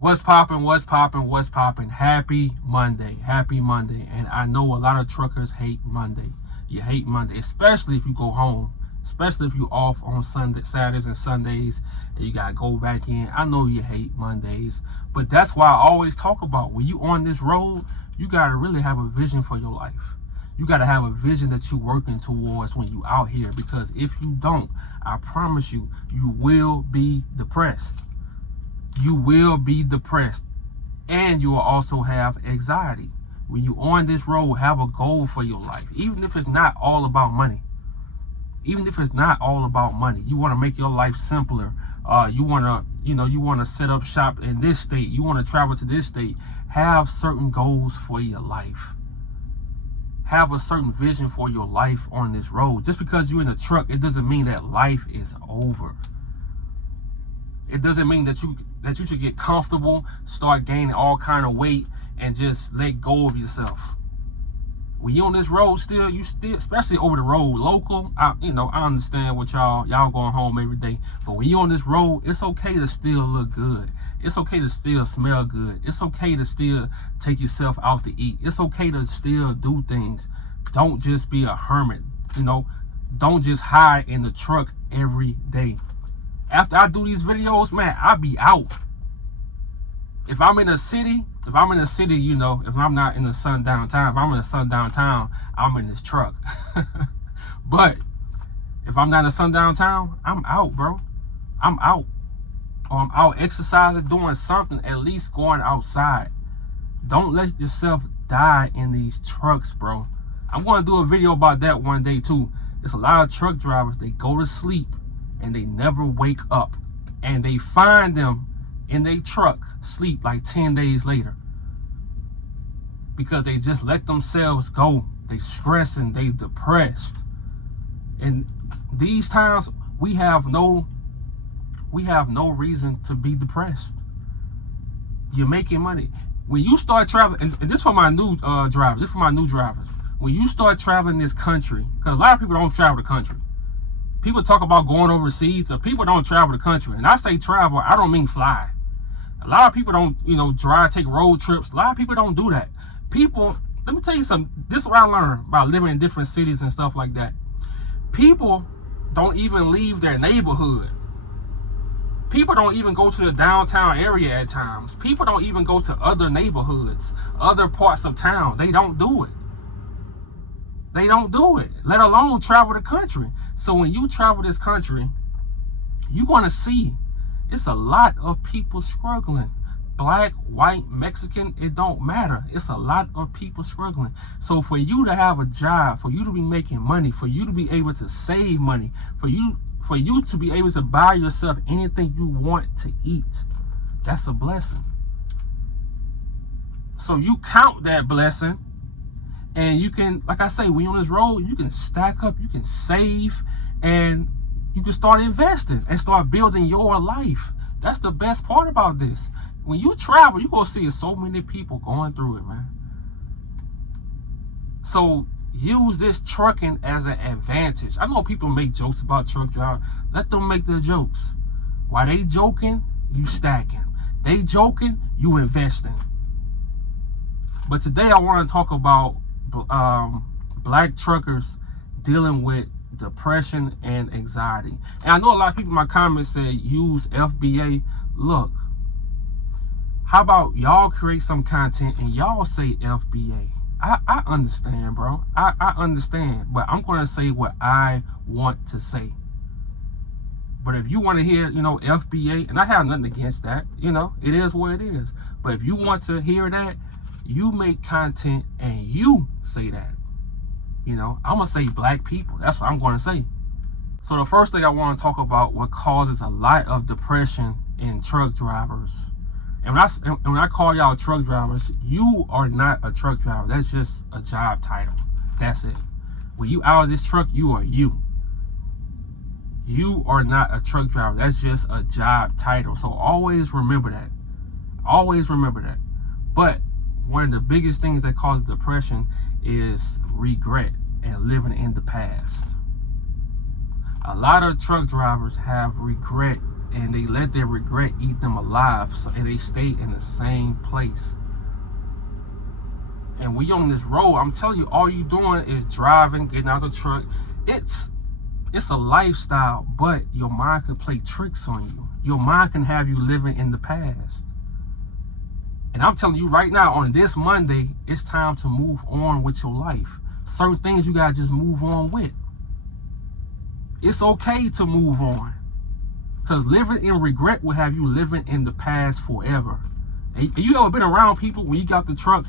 What's poppin', what's poppin', what's poppin'? Happy Monday, happy Monday. And I know a lot of truckers hate Monday. You hate Monday, especially if you go home, especially if you off on Sunday, Saturdays and Sundays, and you gotta go back in. I know you hate Mondays, but that's why I always talk about when you on this road, you gotta really have a vision for your life. You gotta have a vision that you're working towards when you out here, because if you don't, I promise you, you will be depressed. You will be depressed, and you will also have anxiety. When you on this road, have a goal for your life, even if it's not all about money. Even if it's not all about money, you want to make your life simpler. You want to set up shop in this state. You want to travel to this state. Have certain goals for your life. Have a certain vision for your life on this road. Just because you're in a truck, it doesn't mean that life is over. It doesn't mean that you should get comfortable, start gaining all kind of weight, and just let go of yourself. When you on this road, you still, especially over the road, local. I understand what y'all going home every day, but when you on this road, it's okay to still look good. It's okay to still smell good. It's okay to still take yourself out to eat. It's okay to still do things. Don't just be a hermit. Don't just hide in the truck every day. After I do these videos, man, I be out. If I'm in a city, if I'm not in the sundown town, if I'm in a sundown town, I'm in this truck. But if I'm not in a sundown town, I'm out, bro. I'm out. Or I'm out exercising, doing something, at least going outside. Don't let yourself die in these trucks, bro. I'm going to do a video about that one day, too. There's a lot of truck drivers, they go to sleep and they never wake up, and they find them in their truck sleep like 10 days later, because they just let themselves go. They stressing, they depressed. And these times we have no reason to be depressed. You're making money. When you start traveling, and this for my new drivers, when you start traveling this country, because a lot of people don't travel the country. People talk about going overseas, but people don't travel the country. And I say travel, I don't mean fly. A lot of people don't, take road trips. A lot of people don't do that. People, let me tell you something. This is what I learned about living in different cities and stuff like that. People don't even leave their neighborhood. People don't even go to the downtown area at times. People don't even go to other neighborhoods, other parts of town. They don't do it. They don't do it, let alone travel the country. So when you travel this country, you're going to see it's a lot of people struggling. Black, white, Mexican, it don't matter. It's a lot of people struggling. So for you to have a job, for you to be making money, for you to be able to save money, for you to be able to buy yourself anything you want to eat, that's a blessing. So you count that blessing. And you can, like I say, when you're on this road, you can stack up, you can save, and you can start investing and start building your life. That's the best part about this. When you travel, you're going to see so many people going through it, man. So use this trucking as an advantage. I know people make jokes about truck driving. Let them make their jokes. While they joking, you stacking. They joking, you investing. But today I want to talk about black truckers dealing with depression and anxiety. And I know a lot of people in my comments say use FBA. Look, how about y'all create some content and y'all say FBA? I understand, bro. I understand, but I'm going to say what I want to say. But if you want to hear, FBA, and I have nothing against that, it is what it is. But if you want to hear that, you make content and you say that. I'm going to say black people. That's what I'm going to say. So the first thing I want to talk about, what causes a lot of depression in truck drivers. And when I call y'all truck drivers, you are not a truck driver. That's just a job title. That's it. When you out of this truck, you are you. You are not a truck driver. That's just a job title. So always remember that. Always remember that. But one of the biggest things that causes depression is regret and living in the past. A lot of truck drivers have regret and they let their regret eat them alive, and they stay in the same place. And when you're on this road, I'm telling you, all you doing is driving, getting out the truck. It's a lifestyle, but your mind can play tricks on you. Your mind can have you living in the past. And I'm telling you right now, on this Monday, it's time to move on with your life. Certain things you gotta just move on with. It's okay to move on. Because living in regret will have you living in the past forever. And you ever been around people when you got the truck,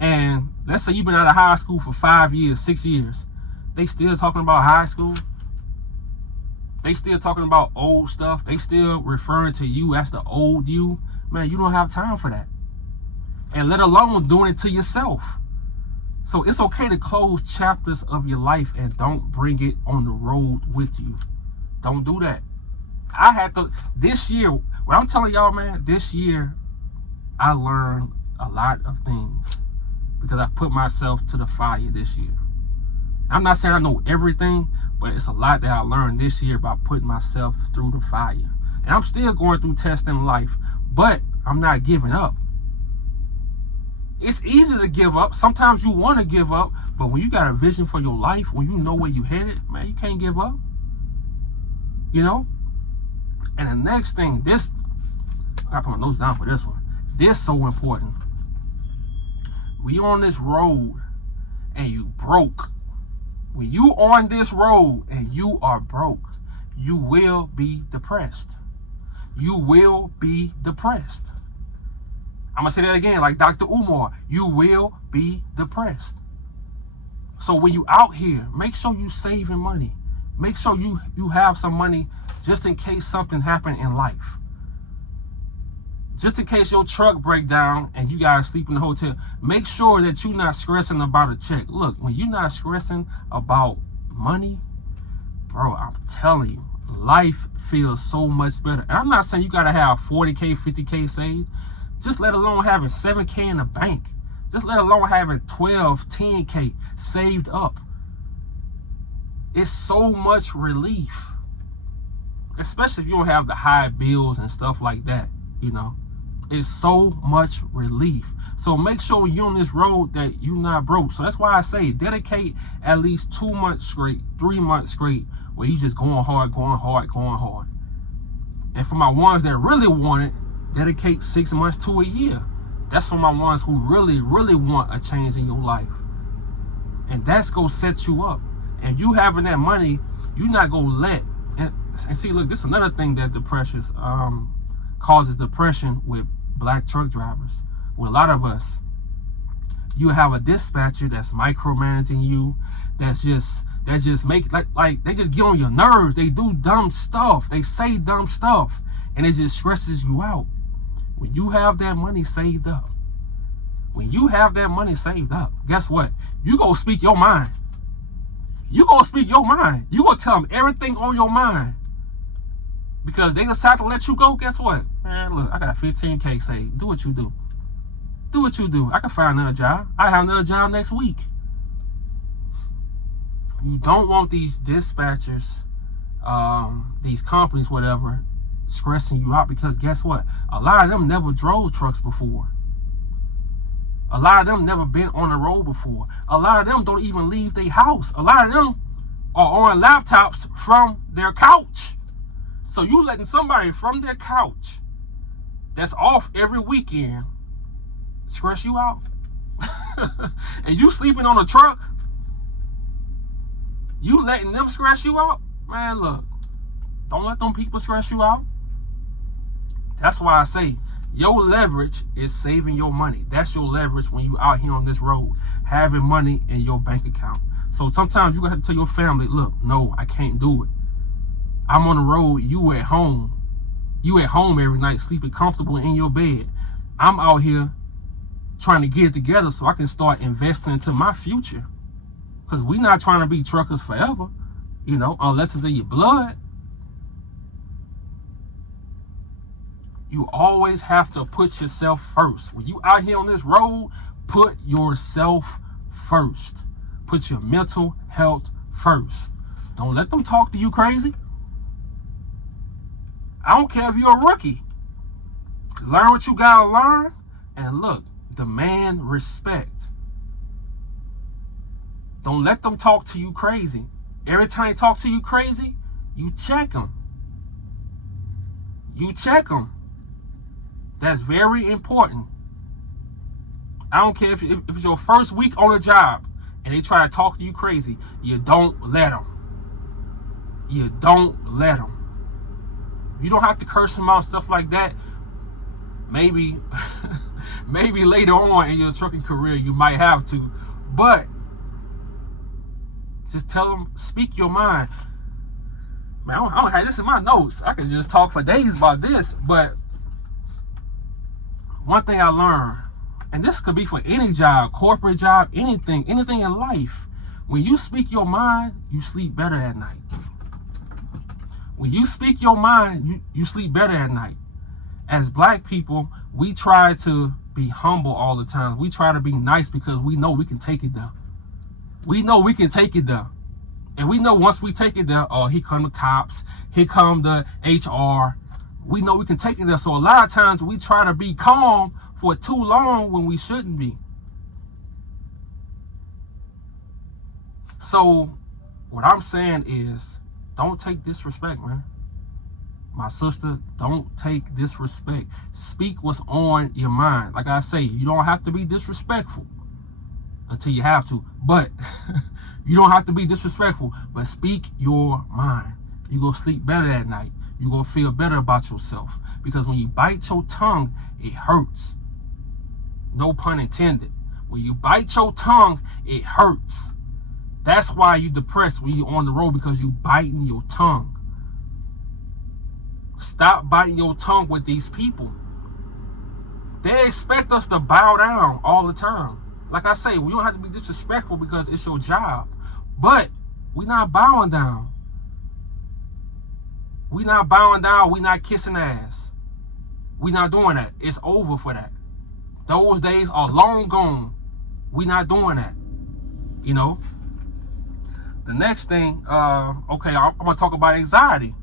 and let's say you've been out of high school for 5 years, 6 years, they still talking about high school? They still talking about old stuff? They still referring to you as the old you? Man, you don't have time for that. And let alone doing it to yourself. So it's okay to close chapters of your life and don't bring it on the road with you. Don't do that. I had to, this year, what I'm telling y'all, man, this year, I learned a lot of things because I put myself to the fire this year. I'm not saying I know everything, but it's a lot that I learned this year by putting myself through the fire. And I'm still going through tests in life, but I'm not giving up. It's easy to give up. Sometimes you want to give up, but when you got a vision for your life, when you know where you headed, man, you can't give up. You know? And the next thing, this, I gotta put my notes down for this one. This is so important. We on this road and you broke. When you on this road and you are broke, you will be depressed. You will be depressed. I'm gonna say that again, like Dr. Umar. You will be depressed. So when you out here, make sure you saving money. Make sure you have some money just in case something happened in life. Just in case your truck break down and you gotta sleep in the hotel. Make sure that you're not stressing about a check. Look, when you're not stressing about money, bro, I'm telling you, life feels so much better. And I'm not saying you gotta have 40K, 50K saved. Just let alone having 7K in the bank. Just let alone having 12, 10K saved up. It's so much relief. Especially if you don't have the high bills and stuff like that, you know. It's so much relief. So make sure when you're on this road that you're not broke. So that's why I say dedicate at least 2 months straight, 3 months straight, where you just going hard, going hard, going hard. And for my ones that really want it, dedicate 6 months to a year. That's for my ones who really, really want a change in your life. And that's gonna set you up. And you having that money, you're not gonna let, and see, look, this is another thing that causes depression with black truck drivers. With a lot of us, you have a dispatcher that's micromanaging you, that just make like they just get on your nerves. They do dumb stuff. They say dumb stuff, and it just stresses you out. When you have that money saved up, guess what? You gonna speak your mind. You gonna speak your mind. You gonna tell them everything on your mind. Because they decide to let you go, guess what? Man, look, I got 15K saved. Do what you do. Do what you do. I can find another job. I have another job next week. You don't want these dispatchers, these companies, whatever, stressing you out, because guess what? A lot of them never drove trucks before. A lot of them never been on the road before. A lot of them don't even leave their house. A lot of them are on laptops from their couch. So you letting somebody from their couch that's off every weekend stress you out? And you sleeping on a truck? You letting them stress you out? Man, look, don't let them people stress you out. That's why I say your leverage is saving your money. That's your leverage when you out here on this road, having money in your bank account. So sometimes you have to tell your family, look, no, I can't do it. I'm on the road, you at home. You at home every night, sleeping comfortable in your bed. I'm out here trying to get it together so I can start investing into my future. Because we're not trying to be truckers forever, you know, unless it's in your blood. You always have to put yourself first. When you out here on this road, put yourself first. Put your mental health first. Don't let them talk to you crazy. I don't care if you're a rookie. Learn what you gotta learn, and look, demand respect. Don't let them talk to you crazy. Every time they talk to you crazy, you check them. You check them. That's very important. I don't care if it's your first week on the job and they try to talk to you crazy. You don't let them. You don't let them. You don't have to curse them out, stuff like that. Maybe, maybe later on in your trucking career you might have to, but just tell them, speak your mind. Man, I don't have this in my notes. I could just talk for days about this, but one thing I learned, and this could be for any job, corporate job, anything in life. When you speak your mind, you sleep better at night. When you speak your mind, you sleep better at night. As black people, we try to be humble all the time. We try to be nice because we know we can take it there. We know we can take it there. And we know once we take it there, oh, here come the cops, here come the HR. We know we can take it there. So a lot of times we try to be calm for too long when we shouldn't be. So what I'm saying is, don't take disrespect, man. My sister, don't take disrespect. Speak what's on your mind. Like I say, you don't have to be disrespectful until you have to. But you don't have to be disrespectful. But speak your mind. You go sleep better at night. You go feel better about yourself. Because when you bite your tongue, it hurts. No pun intended. When you bite your tongue, it hurts. That's why you're depressed when you're on the road, because you biting your tongue. Stop biting your tongue with these people. They expect us to bow down all the time. Like I say, we don't have to be disrespectful because it's your job. But we're not bowing down. We're not bowing down. We're not kissing ass. We're not doing that. It's over for that. Those days are long gone. We're not doing that. You know? The next thing, okay, I'm going to talk about anxiety.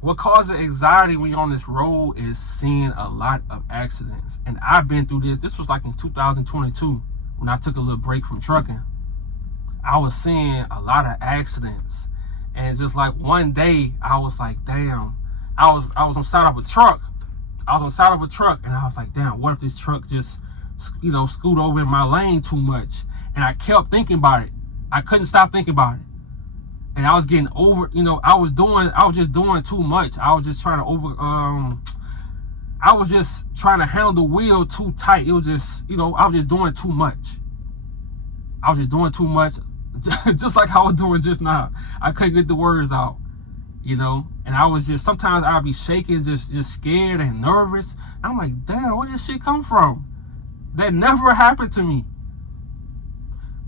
What causes anxiety when you're on this road is seeing a lot of accidents. And I've been through this. This was like in 2022 when I took a little break from trucking. I was seeing a lot of accidents. And just like one day, I was like, damn. I was on the side of a truck. I was on the side of a truck, and I was like, damn, what if this truck just, scoot over in my lane too much? And I kept thinking about it. I couldn't stop thinking about it. And I was getting over, I was just doing too much. I was just trying to I was just trying to handle the wheel too tight. It was just, I was just doing too much. I was just doing too much, just like I was doing just now. I couldn't get the words out, and I was just, sometimes I'd be shaking, just scared and nervous. I'm like, damn, where did this shit come from? That never happened to me.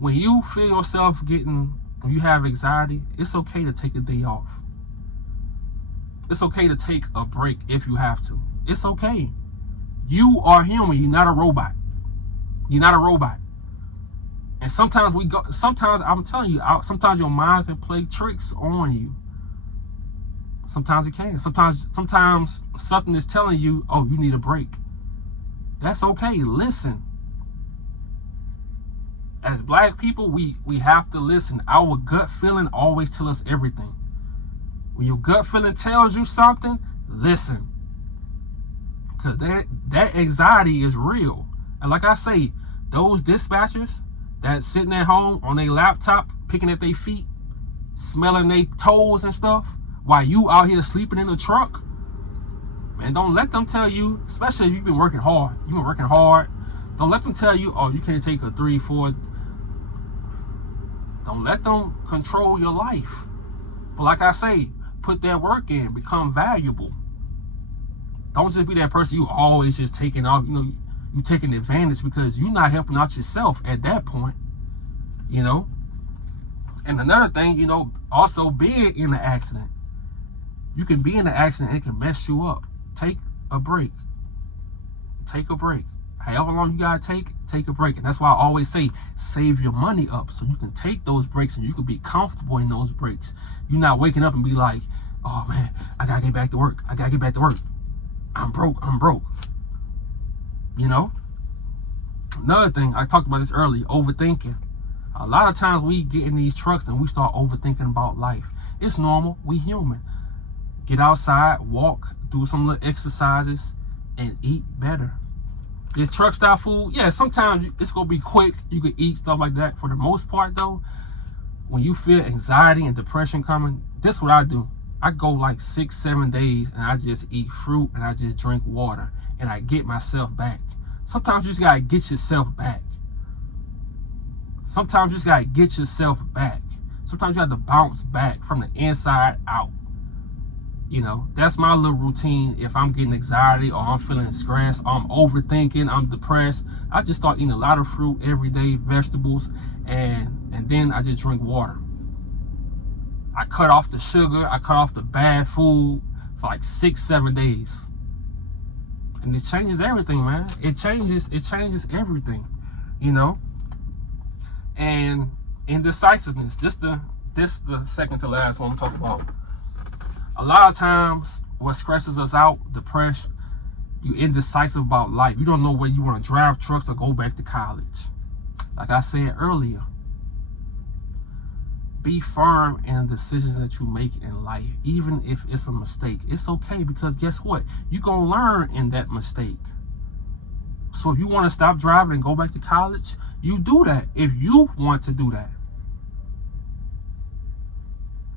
When you feel yourself when you have anxiety, it's okay to take a day off. It's okay to take a break if you have to. It's okay. You are human. You're not a robot. You're not a robot. And sometimes I'm telling you, sometimes your mind can play tricks on you. Sometimes it can. Sometimes something is telling you, oh, you need a break. That's okay. Listen. As black people, we have to listen. Our gut feeling always tells us everything. When your gut feeling tells you something, listen. Because that anxiety is real. And like I say, those dispatchers that sitting at home on their laptop, picking at their feet, smelling their toes and stuff, while you out here sleeping in the truck, man, don't let them tell you, especially if you've been working hard. Don't let them tell you, oh, you can't take a 3-4. Don't let them control your life. But like I say, put that work in, become valuable. Don't just be that person you always just taking off, you taking advantage, because you're not helping out yourself at that point, And another thing, also being in an accident. You can be in an accident and it can mess you up. Take a break. Take a break. However long you gotta take a break. And that's why I always say, save your money up so you can take those breaks and you can be comfortable in those breaks. You're not waking up and be like, Oh man, I gotta get back to work. I gotta get back to work. I'm broke. I'm broke. You know? Another thing, I talked about this earlier, overthinking. A lot of times we get in these trucks and we start overthinking about life. It's normal. We human. Get outside, walk, do some little exercises, and eat better. This truck style food, yeah, sometimes it's gonna be quick. You can eat stuff like that. For the most part, though, when you feel anxiety and depression coming, this is what I do. I go like 6-7 days and I just eat fruit and I just drink water and I get myself back. Sometimes you just gotta get yourself back. Sometimes you just gotta get yourself back. Sometimes you have to bounce back from the inside out. You know, that's my little routine. If I'm getting anxiety or I'm feeling stressed or I'm overthinking, I'm depressed, I just start eating a lot of fruit every day, vegetables, and then I just drink water. I cut off the sugar, I cut off the bad food for like 6-7 days. And it changes everything, man. It changes everything, you know. And indecisiveness, this the second to last one I'm talking about. A lot of times what stresses us out, depressed, you indecisive about life. You don't know whether you want to drive trucks or go back to college. Like I said earlier, be firm in the decisions that you make in life, even if it's a mistake. It's okay, because guess what? You're going to learn in that mistake. So if you want to stop driving and go back to college, you do that if you want to do that.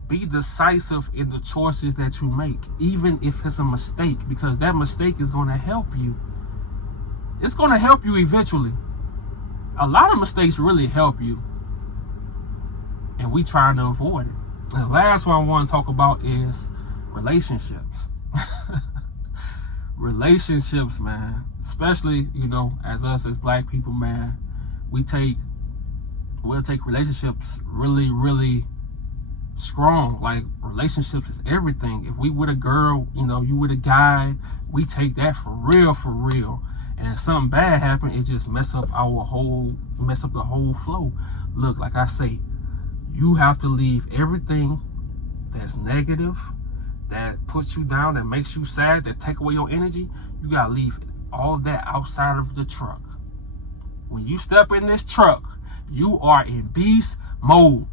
Be decisive in the choices that you make, even if it's a mistake, because that mistake is going to help you. It's going to help you eventually. A lot of mistakes really help you, and we trying to avoid it. And the last one I want to talk about is relationships. Relationships, man. Especially, you know, as us as black people, man, we'll take relationships really, really strong. Like, relationships is everything. If we with a girl, you know, you with a guy, we take that for real. And if something bad happen, it just mess up the whole flow. Look, like I say, you have to leave everything that's negative, that puts you down, that makes you sad, that take away your energy. You gotta leave all that outside of the truck. When you step in this truck, you are in beast mode.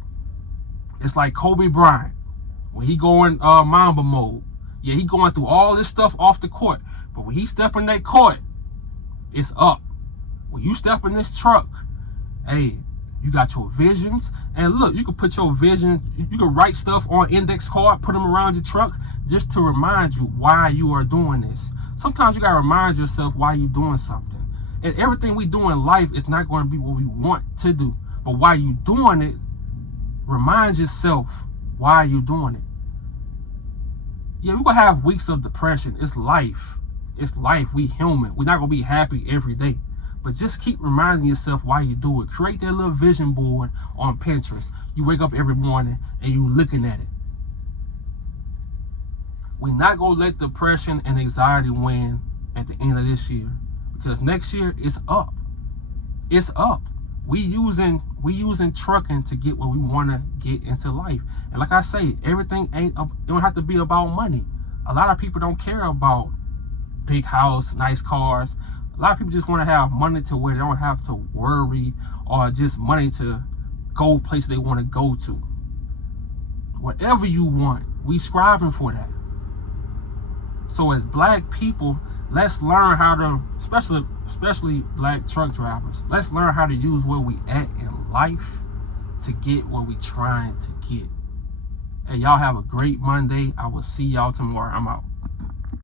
It's like Kobe Bryant when he going Mamba mode. Yeah, he going through all this stuff off the court, but when he step in that court, it's up. When you step in this truck, hey, you got your visions. And look, you can put your vision, you can write stuff on index card, put them around your truck just to remind you why you are doing this. Sometimes you got to remind yourself why you're doing something. And everything we do in life is not going to be what we want to do. But while you're doing it, remind yourself why you're doing it. Yeah, we're going to have weeks of depression. It's life. It's life. We human. We're not going to be happy every day. But just keep reminding yourself why you do it. Create that little vision board on Pinterest. You wake up every morning and you looking at it. We're not going to let depression and anxiety win at the end of this year. Because next year, it's up. It's up. We using trucking to get where we want to get into life. And like I say, everything it don't have to be about money. A lot of people don't care about big house, nice cars. A lot of people just want to have money to where they don't have to worry, or just money to go places they want to go to. Whatever you want, we striving for that. So as black people, let's learn how to, especially black truck drivers, let's learn how to use where we at in life to get where we trying to get. Hey, y'all have a great Monday. I will see y'all tomorrow. I'm out.